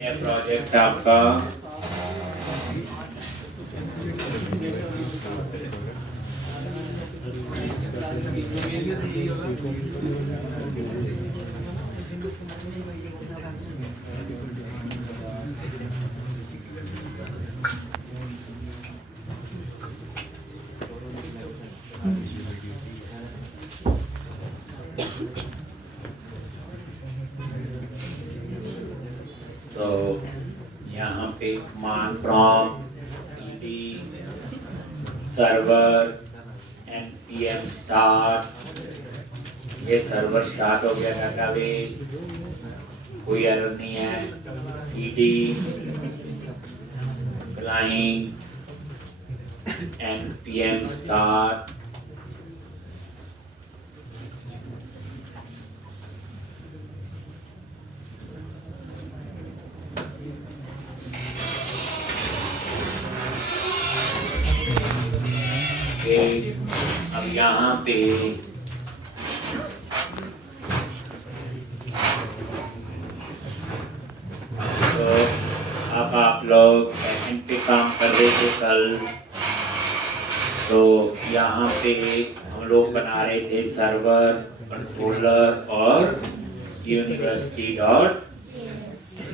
ये प्रोजेक्ट आपका तो यहाँ पे command prompt cd server npm start, ये सर्वर स्टार्ट हो गया डाटाबेस, कोई एरर नहीं है। cd क्लाइंट npm स्टार्ट, अब यहाँ पे तो अब आप लोग बैकएंड पे काम कर रहे थे कल, तो यहाँ पे हम लोग बना रहे थे सर्वर, कंट्रोलर और यूनिवर्सिटी डॉट,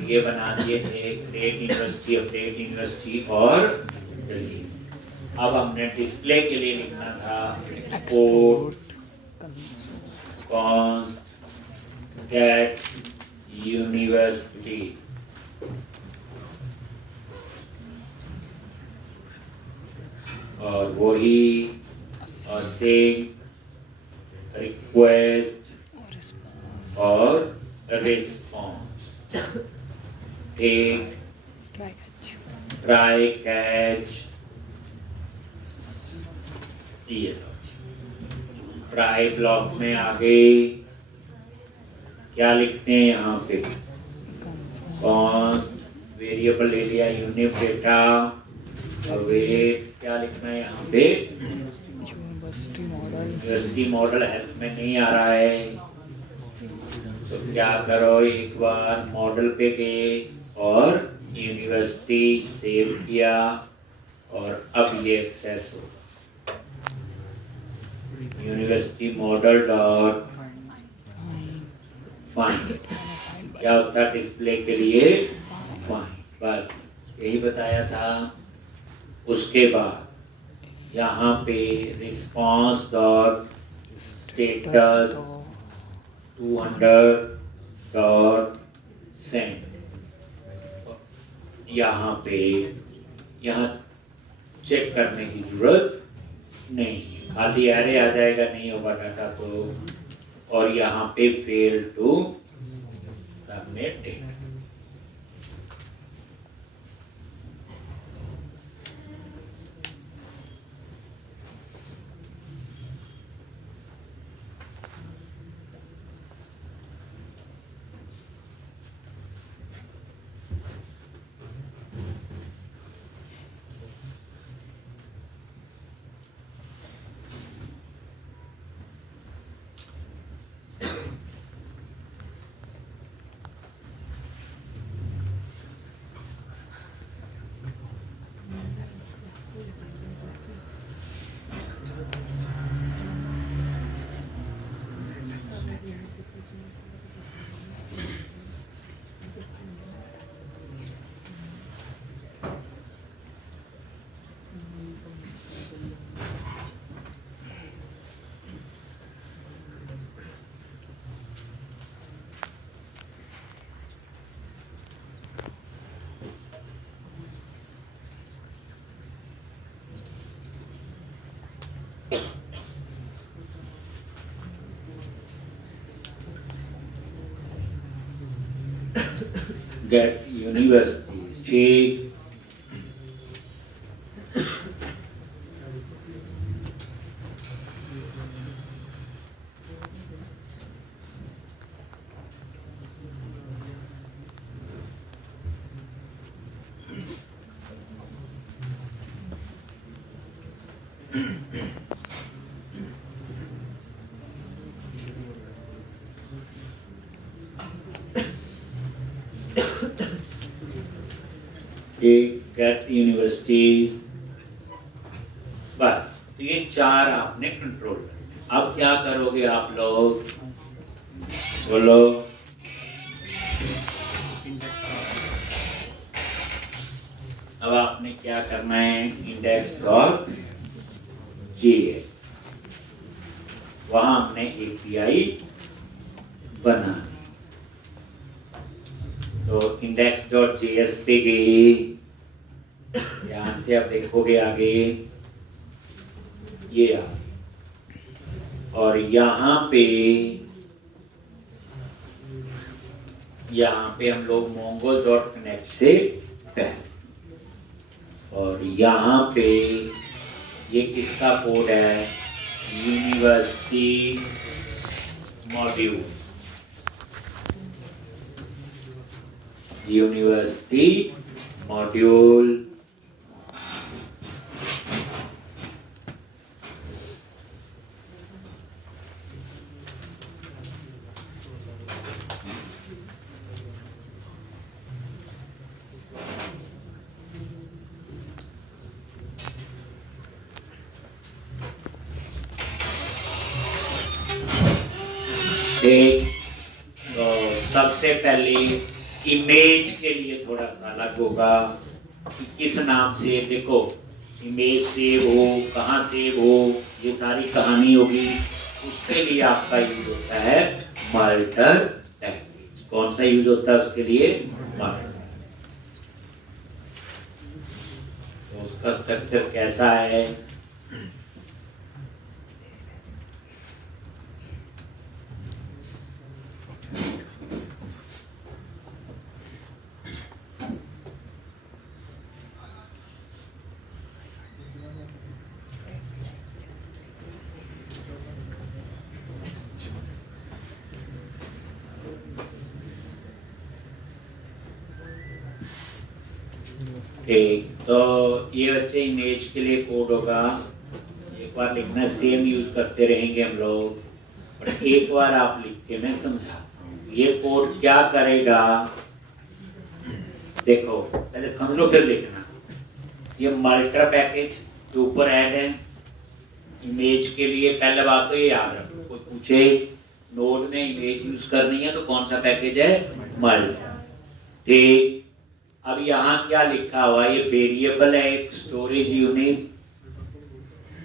ये बना दिए थे क्रिएट यूनिवर्सिटी, अपडेट यूनिवर्सिटी और डिलीट। अब हमने डिस्प्ले के लिए लिखना था एक्सपोर्ट कॉन्स्ट गेट यूनिवर्सिटी, और वही सिंक रिक्वेस्ट और रिस्पॉन्स, एक ट्राई कैच, ये ट्राई ब्लॉक में आगे क्या लिखते हैं यहाँ पे कॉन्स्ट वेरिएबल ले लिया, यूनिट डेटा और वेट क्या लिखना है यहाँ पे यूनिवर्सिटी मॉडल हेल्प में नहीं आ रहा है, तो क्या करो एक बार मॉडल पे गए और यूनिवर्सिटी सेव किया और अब ये एक्सेस होगा यूनिवर्सिटी मॉडल डॉट फाइंड, क्या होता है डिस्प्ले के लिए फाइंड, बस यही बताया था। उसके बाद यहाँ पे response dot status 200 dot send, यहाँ पे यहाँ चेक करने की जरूरत नहीं, खाली एरे आ जाएगा, नहीं होगा डाटा तो, और यहाँ पे fail to submit data. Get universities cheap, get universities, बस। तो ये 4 आपने कंट्रोल करने। अब क्या करोगे आप लोग, बोलो। अब आपने क्या करना है, index.js, वहां हमने API बनानी। तो index.js पे गए, ध्यान से अब देखोगे आगे, ये आ, और यहाँ पे हम लोग mongo.connect से पहले, और यहाँ पे ये किसका कोड है, यूनिवर्सिटी मॉड्यूल, यूनिवर्सिटी मॉड्यूल। तो सबसे पहले इमेज के लिए थोड़ा सा अलग होगा कि किस नाम से, देखो इमेज सेव हो, कहाँ सेव हो, ये सारी कहानी होगी। उसके लिए आपका यूज होता है मल्टर लैंग्वेज। कौन सा यूज होता है उसके लिए, मल्टर। तो उसका स्ट्रक्चर कैसा है, ठीक। तो ये बच्चे इमेज के लिए कोड होगा, एक बार लिखना, सेम यूज करते रहेंगे हम लोग, बट एक बार आप लिख के मैं समझा। ये कोड क्या करेगा, देखो पहले समझ लो फिर लिखना। ये मल्टर पैकेज के ऊपर ऐड है इमेज के लिए। पहले बात तो ये याद रखो, कोई पूछे नोड में इमेज यूज करनी है तो कौन सा पैकेज है, मल्टर। ठीक, अब यहाँ क्या लिखा हुआ है, ये वेरिएबल है एक स्टोरेज यूनिट,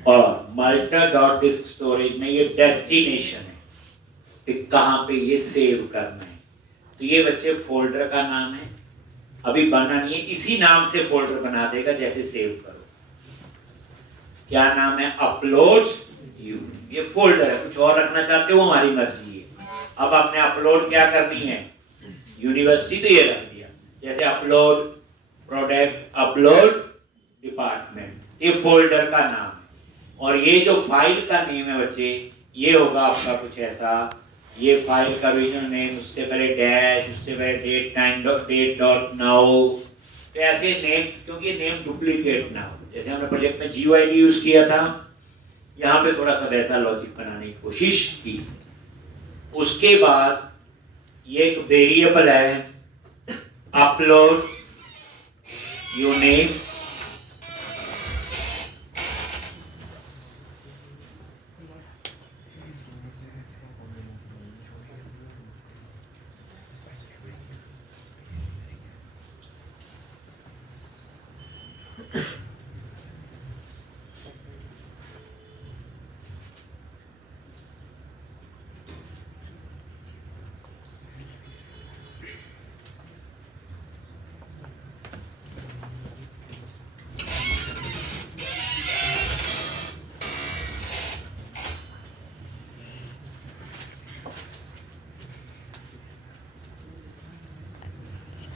और मल्टर डॉट डिस्क स्टोरेज में ये डेस्टिनेशन है कि कहाँ पे ये सेव करना है। तो ये बच्चे फोल्डर का नाम है, अभी बना नहीं है, इसी नाम से फोल्डर बना देगा जैसे सेव करो। क्या नाम है, अपलोड्स यूनिट। ये फोल्डर है, कुछ और रखना चाहते हो हमारी मर्जी है। अब आपने अपलोड क्या करनी है, यूनिवर्सिटी, तो ये रख दिया। जैसे अपलोड प्रोडक्ट, अपलोड डिपार्टमेंट, ये फोल्डर का नाम है। और ये जो फाइल का नेम है बच्चे, ये होगा आपका कुछ ऐसा, ये फाइल का रीजन नेम, उससे पहले डैश, उससे पहले डेट डॉट नाउ। तो ऐसे नेम, क्योंकि नेम डुप्लीकेट ना हो, जैसे हमने प्रोजेक्ट में GUID यूज किया था, यहाँ पे थोड़ा सा वैसा लॉजिक बनाने की कोशिश की। उसके बाद ये एक वेरिएबल है अपलोड यूनिट,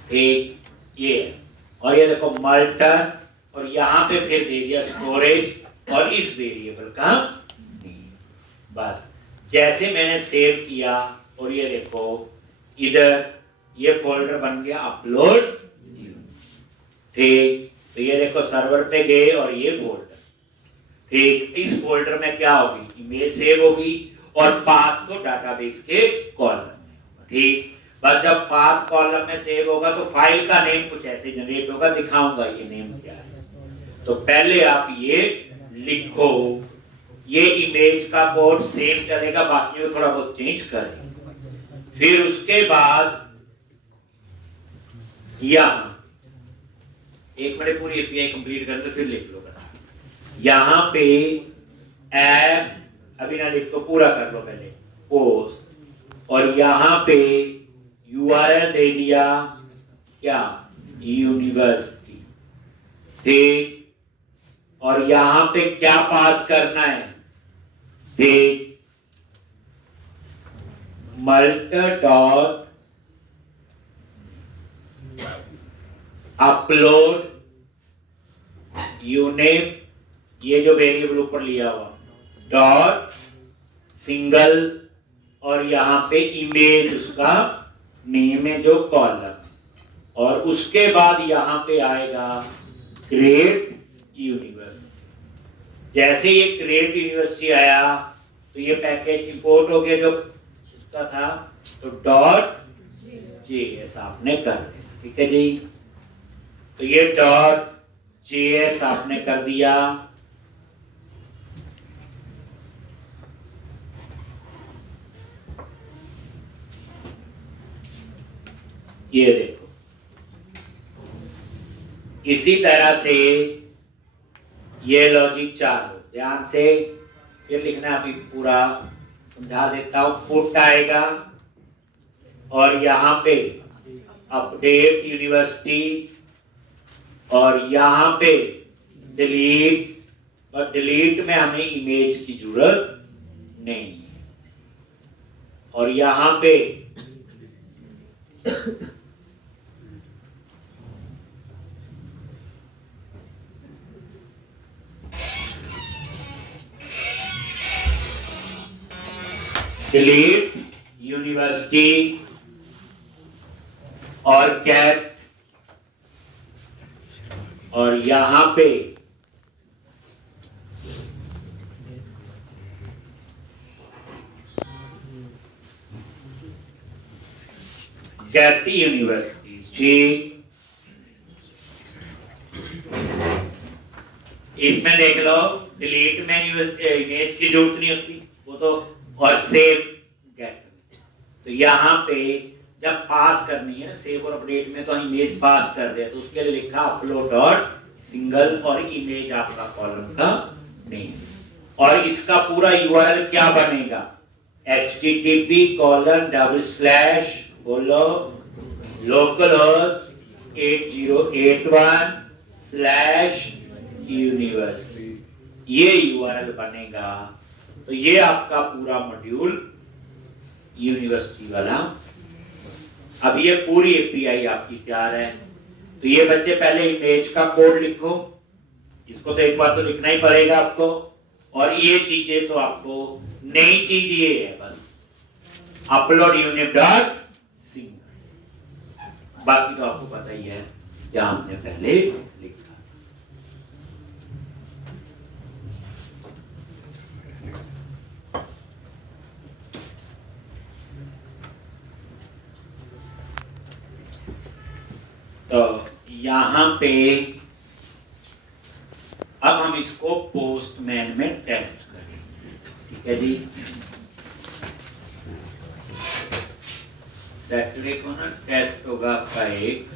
एक ये, और ये देखो मल्टर, और यहाँ पे फिर दे दिया स्टोरेज और इस वेरिएबल का नेम। बस जैसे मैंने सेव किया, और ये देखो इधर ये फोल्डर बन गया अपलोड। ठीक, तो ये देखो सर्वर पे गए और ये फोल्डर। ठीक, इस फोल्डर में क्या होगी, इमेज सेव होगी और पाथ तो डाटाबेस के कॉलम में। ठीक, बस जब पाथ कॉलम में सेव होगा तो फाइल का नेम कुछ ऐसे जनरेट होगा, दिखाऊंगा ये नेम क्या है। तो पहले आप ये लिखो, ये इमेज का कोड सेम चलेगा, बाकी में थोड़ा बहुत चेंज करें। फिर उसके बाद यहां एक मिनट पूरी एपीआई कंप्लीट कर दो फिर लिख लो। यहां पे ऐप अभी ना लिख, तो पूरा कर लो पहले पोस्ट, और यहां पे यूआरएल दे दिया क्या, यूनिवर्सिटी, ठीक। और यहां पे क्या पास करना है, देख मल्टर डॉट अपलोड यूनिट, ये जो वेरिएबल ऊपर लिया हुआ, डॉट सिंगल, और यहां पे इमेज उसका नेम है जो कॉलम, और उसके बाद यहां पे आएगा क्रिएट यूनिवर्सिटी। जैसे ये क्रिएट यूनिवर्सिटी आया तो ये पैकेज इंपोर्ट हो गया जो उसका था, तो डॉट जेएस आपने कर दिया, ठीक है जी। तो ये डॉट जेएस आपने कर दिया। ये देखो, इसी तरह से ये लॉजिक चालू, ध्यान से फिर लिखना, अभी पूरा समझा देता हूं। पुट आएगा और यहां पे अपडेट यूनिवर्सिटी, और यहां पे डिलीट, और डिलीट में हमें इमेज की जरूरत नहीं है, और यहां पे डिलीट यूनिवर्सिटी और कैट, और यहां पे गैटी यूनिवर्सिटी, ठीक। इसमें देख लो, डिलीट में इमेज की जरूरत नहीं होती वो तो, और सेव गेट, तो यहाँ पे जब पास करनी है सेव और अपडेट में, तो हम इमेज पास कर रहे हैं, तो उसके लिए लिखा अपलोड डॉट सिंगल, और इमेज आपका कॉलम का नेम, और इसका पूरा यूआरएल क्या बनेगा, http:// बोलो localhost 8081/university, ये यूआरएल बनेगा। तो ये आपका पूरा मॉड्यूल यूनिवर्सिटी वाला। अब ये पूरी एपीआई आपकी तैयार है। तो ये बच्चे पहले इमेज का कोड लिखो, इसको तो एक बार तो लिखना ही पड़ेगा आपको, और ये चीजें तो आपको, नई चीज ये है बस अपलोड यूनिट डॉट सिंगल, बाकी तो आपको पता ही है क्या हमने पहले लिखा। तो यहां पे अब हम इसको पोस्टमैन में टेस्ट करें, ठीक है जी। सैटरडे को ना टेस्ट होगा आपका एक,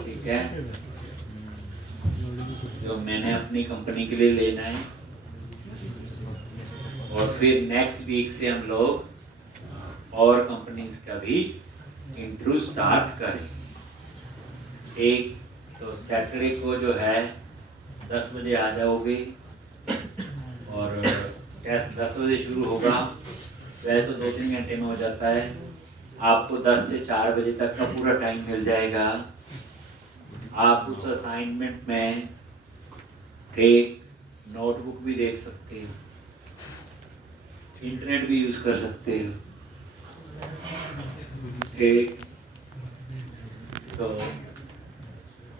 ठीक है, जो मैंने अपनी कंपनी के लिए लेना है, और फिर नेक्स्ट वीक से हम लोग और कंपनीज का भी इंटरव्यू स्टार्ट करें। एक तो सैटरडे को जो है 10 बजे आ जाओगे, और टेस्ट 10 बजे शुरू होगा, वैसे तो 2-3 घंटे में हो जाता है, आपको 10 से 4 बजे तक का पूरा टाइम मिल जाएगा। आप उस असाइनमेंट में एक नोटबुक भी देख सकते हो, इंटरनेट भी यूज कर सकते हो, ठीक। तो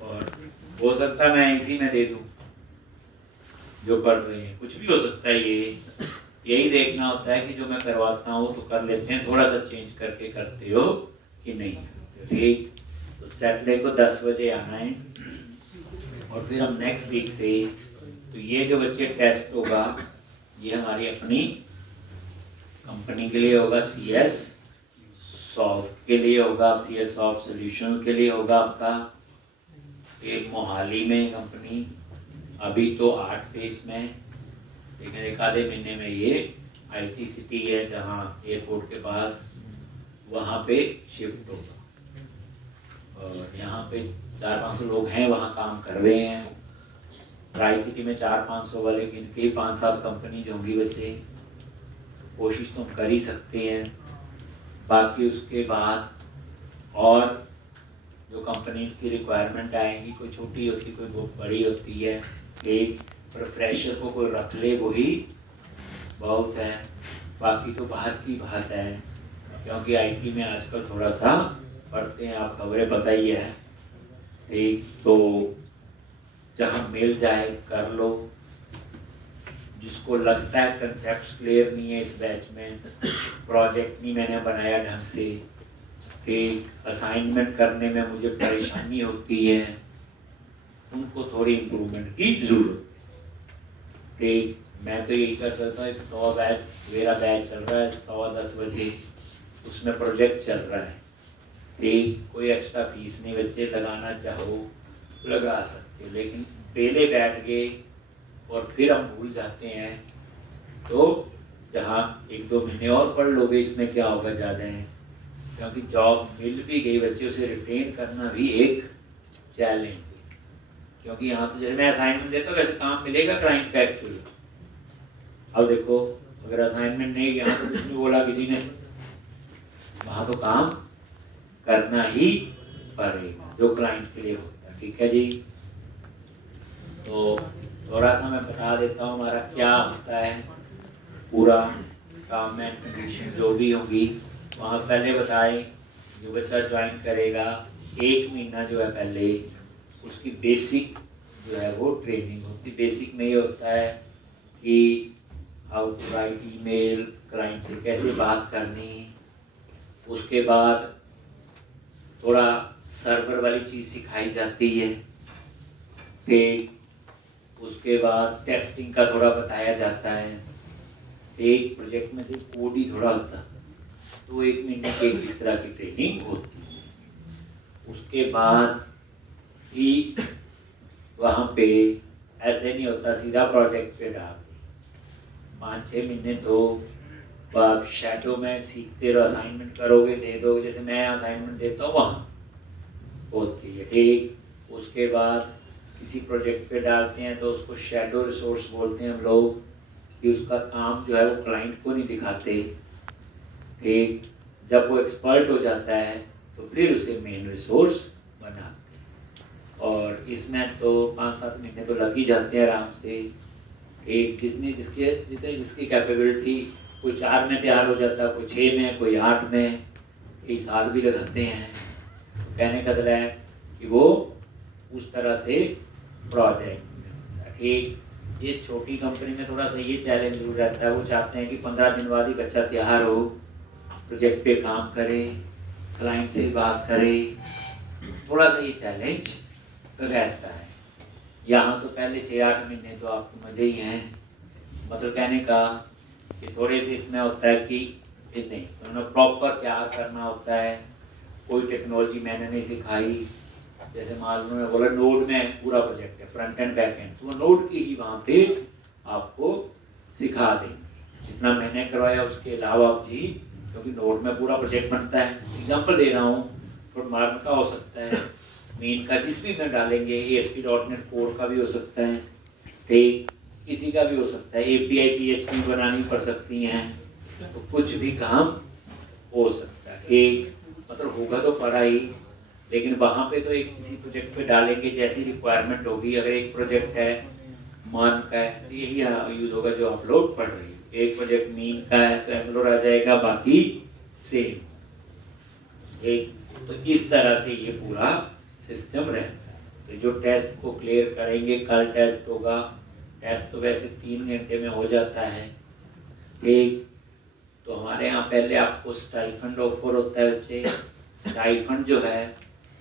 और हो सकता है मैं इसी में दे दूं जो पढ़ रहे हैं, कुछ भी हो सकता है ये, यही देखना होता है कि जो मैं करवाता हूँ तो कर लेते हैं, थोड़ा सा चेंज करके करते हो कि नहीं करते हो। ठीक, तो सैटरडे को 10 बजे आना है और फिर हम नेक्स्ट वीक से, तो ये जो बच्चे टेस्ट होगा ये हमारी अपनी कंपनी के लिए होगा, CS सॉफ्ट के लिए होगा, CS सॉफ्ट सॉल्यूशंस के लिए होगा आपका, एक मोहाली में कंपनी, अभी तो 8 फेस में, लेकिन एक आधे महीने में ये IT सिटी है जहाँ एयरपोर्ट के पास, वहाँ पे शिफ्ट होगा। और यहाँ पे 400-500 लोग हैं वहाँ काम कर रहे हैं। ट्राई सिटी में 400-500 वाले इनके ही 5-7 कंपनीज होंगी वैसे, कोशिश तो हम कर ही सकते हैं। बाकी उसके बाद और जो कंपनीज की रिक्वायरमेंट आएंगी, कोई छोटी होती कोई बहुत बड़ी होती है, एक फ्रेशर को कोई रख ले वही बहुत है, बाकी तो बाहर की बात है, क्योंकि IT में आजकल थोड़ा सा पढ़ते हैं, आप खबरें पता ही है। ठीक, तो जहाँ मिल जाए कर लो। जिसको लगता है कंसेप्ट क्लियर नहीं है इस बैच में, प्रोजेक्ट नहीं मैंने बनाया ढंग से, एक असाइनमेंट करने में मुझे परेशानी होती है, उनको थोड़ी इम्प्रूवमेंट की जरूरत है। ठीक, मैं तो यही कर सकता हूँ, 100 बैच मेरा बैच चल रहा है 10 बजे, उसमें प्रोजेक्ट चल रहा है। ठीक, कोई एक्स्ट्रा फीस नहीं, बच्चे लगाना चाहो लगा सकते हो, लेकिन पहले बैठ गए और फिर हम भूल जाते हैं, तो जहाँ 1-2 महीने और पढ़ लोगे इसमें क्या होगा ज़्यादा है, क्योंकि जॉब मिल भी गई बच्चे उसे रिटेन करना भी एक चैलेंज है। क्योंकि यहाँ तो जैसे मैं असाइनमेंट देता हूँ वैसे काम मिलेगा क्लाइंट का एक्चुअली। अब देखो अगर असाइनमेंट नहीं गया तो कुछ नहीं बोला किसी ने, वहाँ तो काम करना ही पड़ेगा जो क्लाइंट के लिए होता है। ठीक है जी, तो थोड़ा सा मैं बता देता हूँ हमारा क्या होता है पूरा काम एंड कंडीशन जो भी होगी। वहाँ पहले बताएं, जो बच्चा ज्वाइन करेगा 1 महीना जो है पहले उसकी बेसिक जो है वो ट्रेनिंग होती है। बेसिक में ये होता है कि how to write email, client से कैसे बात करनी, उसके बाद थोड़ा सर्वर वाली चीज़ सिखाई जाती है, फिर उसके बाद टेस्टिंग का थोड़ा बताया जाता है। एक प्रोजेक्ट में सिर्फ कोड ही थोड़ा होता, तो 1 महीने की इस तरह की ट्रेनिंग होती है। उसके बाद ही वहाँ पे ऐसे नहीं होता सीधा प्रोजेक्ट पे डाल, 5-6 महीने तो आप शैडो में सीखते रहो, असाइनमेंट करोगे दे दोगे, जैसे मैं असाइनमेंट देता हूँ वहाँ होती है। ठीक, उसके बाद किसी प्रोजेक्ट पे डालते हैं तो उसको शैडो रिसोर्स बोलते हैं हम लोग, कि उसका काम जो है वो क्लाइंट को नहीं दिखाते। ठीक, जब वो एक्सपर्ट हो जाता है तो फिर उसे मेन रिसोर्स बनाते हैं, और इसमें तो 5-7 महीने तो लग ही जाते हैं आराम से। एक जितनी जिसकी कैपेबिलिटी, कोई 4 में तैयार हो जाता है, कोई 6 में, कोई 8 में, कई साल भी लगाते हैं। तो कहने का मतलब है कि वो उस तरह से प्रोजेक्ट। एक ये छोटी कंपनी में थोड़ा सा ये चैलेंज जरूर रहता है, वो चाहते हैं कि 15 दिन बाद ही बच्चा तैयार हो, प्रोजेक्ट पे काम करे, क्लाइंट से बात करे, थोड़ा सा ये चैलेंज रहता है। यहाँ तो पहले 6-8 महीने तो आपको मज़े ही हैं, मतलब कहने का कि थोड़े से इसमें होता है कि नहीं तो प्रॉपर क्या करना होता है, कोई टेक्नोलॉजी मैंने नहीं सिखाई, जैसे मान लो मैं बोला नोड में पूरा प्रोजेक्ट है फ्रंट एंड बैक एंड, तो नोड की ही वहाँ पे आपको सिखा देंगे जितना मैंने करवाया, उसके अलावा जी क्योंकि नोड में पूरा प्रोजेक्ट बनता है। एग्जांपल दे रहा हूँ, फॉर मार्क का हो सकता है, मेन का जिस भी में डालेंगे, ASP.NET कोड का भी हो सकता है, ठीक किसी का भी हो सकता है, API PHP बनानी पड़ सकती हैं, तो कुछ भी काम हो सकता है। एक मतलब होगा तो पढ़ा ही, लेकिन वहाँ पे तो एक किसी प्रोजेक्ट पे डालेंगे जैसी रिक्वायरमेंट होगी। अगर एक प्रोजेक्ट है मान का है तो यही यूज होगा जो आप लोग पढ़ रहे हो। एक प्रोजेक्ट मीन का है तो एंगुलर आ जाएगा, बाकी सेम। एक तो इस तरह से ये पूरा सिस्टम रहता है। तो जो टेस्ट को क्लियर करेंगे, कल टेस्ट होगा, टेस्ट तो वैसे 3 घंटे में हो जाता है, ठीक। तो हमारे यहाँ पहले आपको स्टाइफंड ऑफर होता है बच्चे। स्टाइफंड जो है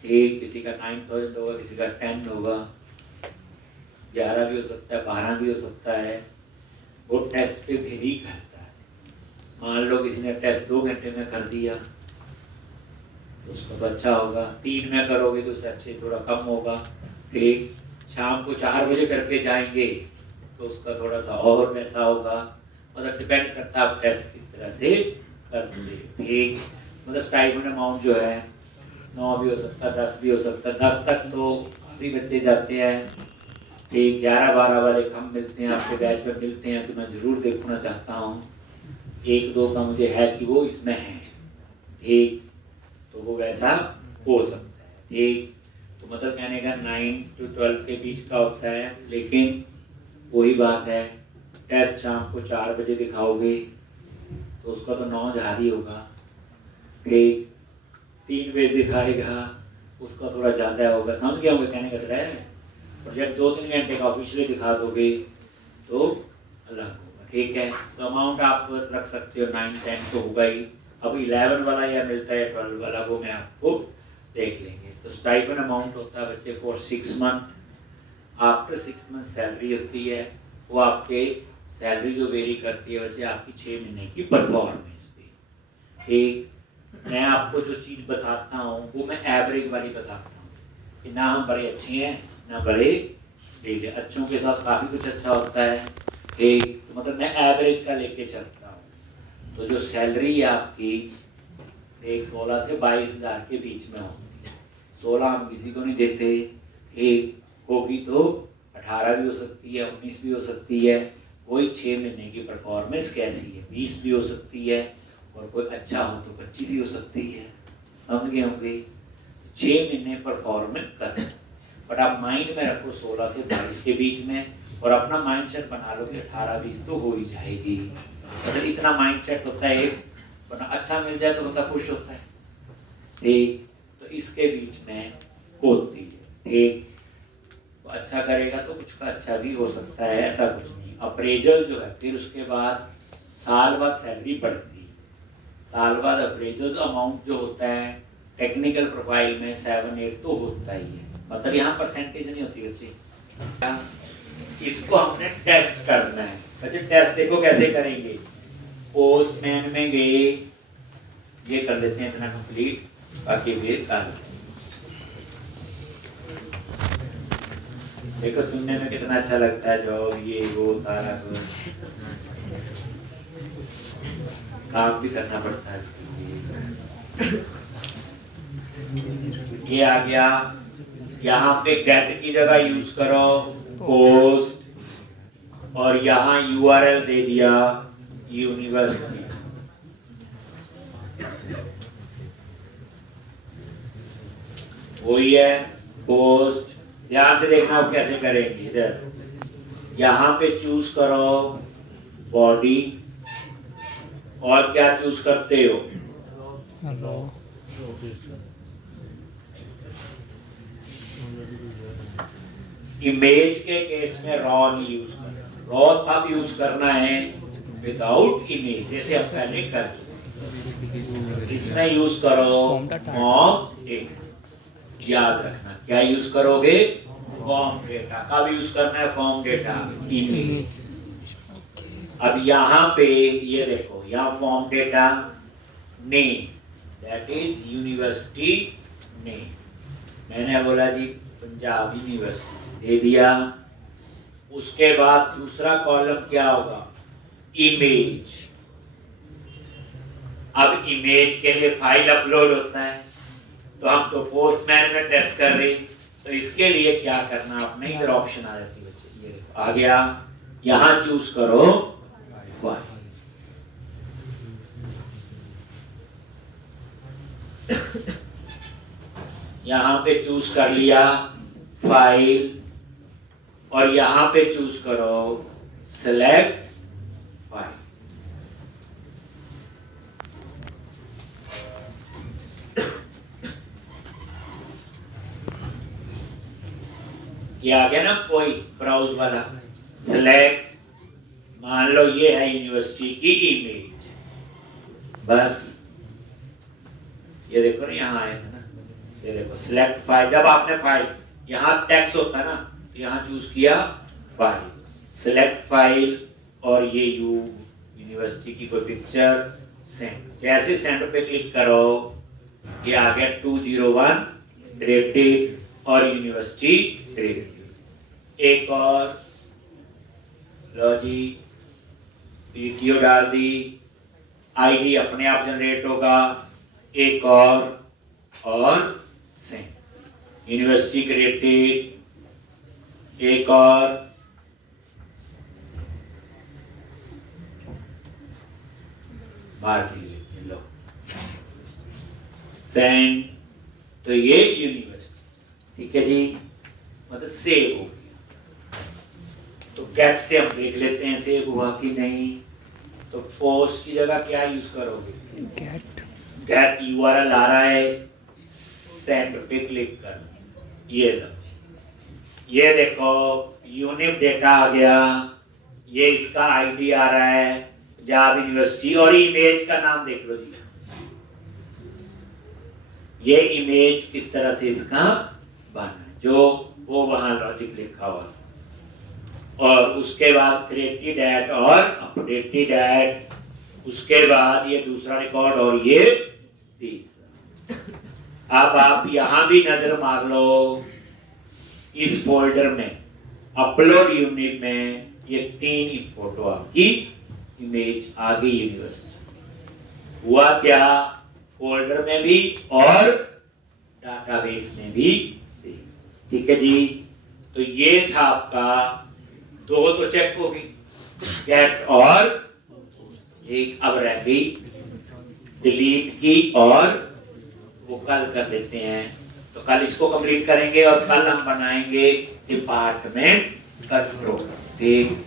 ठीक, किसी का 9,000 होगा, किसी का 10 होगा, 11 भी हो सकता है, 12 भी हो सकता है। वो टेस्ट पे वेरी करता है। मान लो किसी ने टेस्ट 2 घंटे में कर दिया तो उसका तो अच्छा होगा, 3 में करोगे तो उससे अच्छे थोड़ा कम होगा। ठीक, शाम को 4 बजे करके जाएंगे तो उसका थोड़ा सा और वैसा होगा। मतलब डिपेंड करता है आप टेस्ट किस तरह से करते हैं। ठीक, मतलब स्टाइपेंड अमाउंट जो है 9 भी हो सकता है, 10 भी हो सकता है। 10 तक तो काफ़ी बच्चे जाते हैं। ठीक, 11-12 वाले कम मिलते हैं, आपके बैच में मिलते हैं तो मैं ज़रूर देखना चाहता हूँ। 1-2 का मुझे है कि वो इसमें है। ठीक, तो वो वैसा हो सकता है। ठीक, तो मतलब कहने का 9 to 12 के बीच का होता है। लेकिन वही बात है, टेस्ट शाम को 4 बजे दिखाओगे तो उसका तो 9 ज़्यादा ही होगा। ठीक, 3 बजे दिखाएगा उसका थोड़ा ज़्यादा होगा। समझ गया होंगे कहने का तरह है। प्रोजेक्ट 2-3 घंटे का ऑफिशियली दिखा दोगे तो अलग होगा। ठीक है, तो अमाउंट आप रख सकते हो 9-10 तो होगा ही। अब 11 वाला या मिलता है 12 वाला, वो मैं आपको देख लेंगे। तो स्टाइपेंड अमाउंट होता है बच्चे for 6 month. After 6 month salary होती है। वो आपके सैलरी जो वेरी करती है बच्चे आपकी 6 महीने की परफॉर्मेंस पे। ठीक, मैं आपको जो चीज़ बताता हूँ वो मैं एवरेज वाली बताता हूँ कि ना हम बड़े अच्छे हैं ना बड़े ढीले। अच्छों के साथ काफ़ी कुछ अच्छा होता है। ठीक, तो मतलब मैं एवरेज का लेके चलता हूँ। तो जो सैलरी है आपकी एक 16 से 22,000 के बीच में होती है। 16 हम किसी को नहीं देते। ठीक, होगी तो 18 भी हो सकती है, 19 भी हो सकती है। कोई 6 महीने की परफॉर्मेंस कैसी है, 20 भी हो सकती है, और कोई अच्छा हो तो 25 भी हो सकती है। समझ गए होंगे। 6 महीने परफॉर्मेंस कर, बट आप माइंड में रखो 16 से 22 के बीच में, और अपना माइंड सेट बना लो कि 18-20 तो हो ही जाएगी। मतलब इतना माइंड सेट होता है, वरना अच्छा मिल जाए तो बंदा खुश होता है। ठीक, तो इसके बीच में होती है। ठीक, तो अच्छा करेगा तो कुछ का अच्छा भी हो सकता है, ऐसा कुछ नहीं। अप्रेजल जो है फिर उसके बाद साल बाद सैलरी बढ़ती है। साल बाद अप्रेजल अमाउंट जो होता है टेक्निकल प्रोफाइल में 7-8 तो होता ही है। मतलब यहाँ परसेंटेज नहीं होती बच्चे। इसको हमने टेस्ट करना है बच्चे। टेस्ट देखो कैसे करेंगे। पोस्टमैन में गए, ये कर लेते हैं इतना कंप्लीट, बाकी वे कर। देखो सुनने में कितना अच्छा लगता है, जो ये वो सारा कुछ काम भी करना पड़ता है इसके लिए। ये आ गया। यहाँ पे गेट की जगह यूज करो पोस्ट, और यहाँ URL दे दिया यूनिवर्सिटी। वही है पोस्ट। ध्यान से देखना आप कैसे करेंगे। इधर यहाँ पे चूज करो बॉडी, और क्या चूज करते हो, इमेज के केस में रॉ नहीं यूज करना। रॉ तब यूज करना है विदाउट इमेज, जैसे हम पहले कर। इसमें यूज करो फॉर्म डेटा। याद रखना क्या यूज करोगे, फॉर्म डेटा। कब यूज करना है फॉर्म डेटा, इमेज। अब यहाँ पे ये देखो, यहाँ form data name, that is university name. मैंने बोला जी पंजाब यूनिवर्सिटी दे दिया। उसके बाद दूसरा कॉलम क्या होगा, इमेज। अब इमेज के लिए फाइल अपलोड होता है, तो हम तो पोस्टमैन में टेस्ट कर रहे हैं, तो इसके लिए क्या करना, आपने इधर ऑप्शन आ जाती है बच्चे, ये आ गया। यहां चूज करो फाइल। यहां पे चूज कर लिया फाइल, और यहां पे चूज करो सिलेक्ट फाइल। ये आ गया ना कोई ब्राउज वाला, सिलेक्ट मान लो ये है यूनिवर्सिटी की इमेज, बस ये देखो ना यहाँ आएगा ना, ये देखो सिलेक्ट फाइल, जब आपने फाइल यहाँ टेक्स्ट होता है ना, यहाँ चूज किया फाइल, सिलेक्ट फाइल और ये यूनिवर्सिटी की कोई पिक्चर सेंड, जैसे सेंड पे क्लिक करो ये आ गया 201 क्रिएटिव और यूनिवर्सिटी क्रिएटिव। एक और लो जी, वीडियो डाल दी, आईडी अपने आप जनरेट होगा, एक और सेंड, यूनिवर्सिटी क्रिएटिव, एक और बाहर के लिए लो सेंड, तो ये यूनिवर्सिटी, ठीक है जी, मतलब सेव हो गया। तो गेट से हम देख लेते हैं सेव हुआ कि नहीं, तो पोस्ट की जगह क्या यूज करोगे, गेट यूआरएल आ रहा है, सेंड पे क्लिक कर, ये लो, ये देखो यूनिक डेटा आ गया, ये इसका आईडी आ रहा है पंजाब यूनिवर्सिटी, और इमेज का नाम देख लो जी, ये इमेज किस तरह से इसका बना, जो वो वहां लॉजिक लिखा हुआ, और उसके बाद क्रिएटेड एट और अपडेटेड एट, उसके बाद ये दूसरा रिकॉर्ड और ये तीसरा। अब आप यहां भी नजर मार लो, इस फोल्डर में अपलोड यूनिट में ये 3 फोटो आपकी इमेज आ गई यूनिवर्सिटी। हुआ क्या, फोल्डर में भी और डाटाबेस में भी सेम, ठीक है जी। तो ये था आपका, 2 तो चेक हो गई, गेट और एक अब रह गई डिलीट की, और वो कल कर लेते हैं, तो कल इसको कंप्लीट करेंगे और कल हम बनाएंगे डिपार्टमेंट कंट्रोल, ठीक।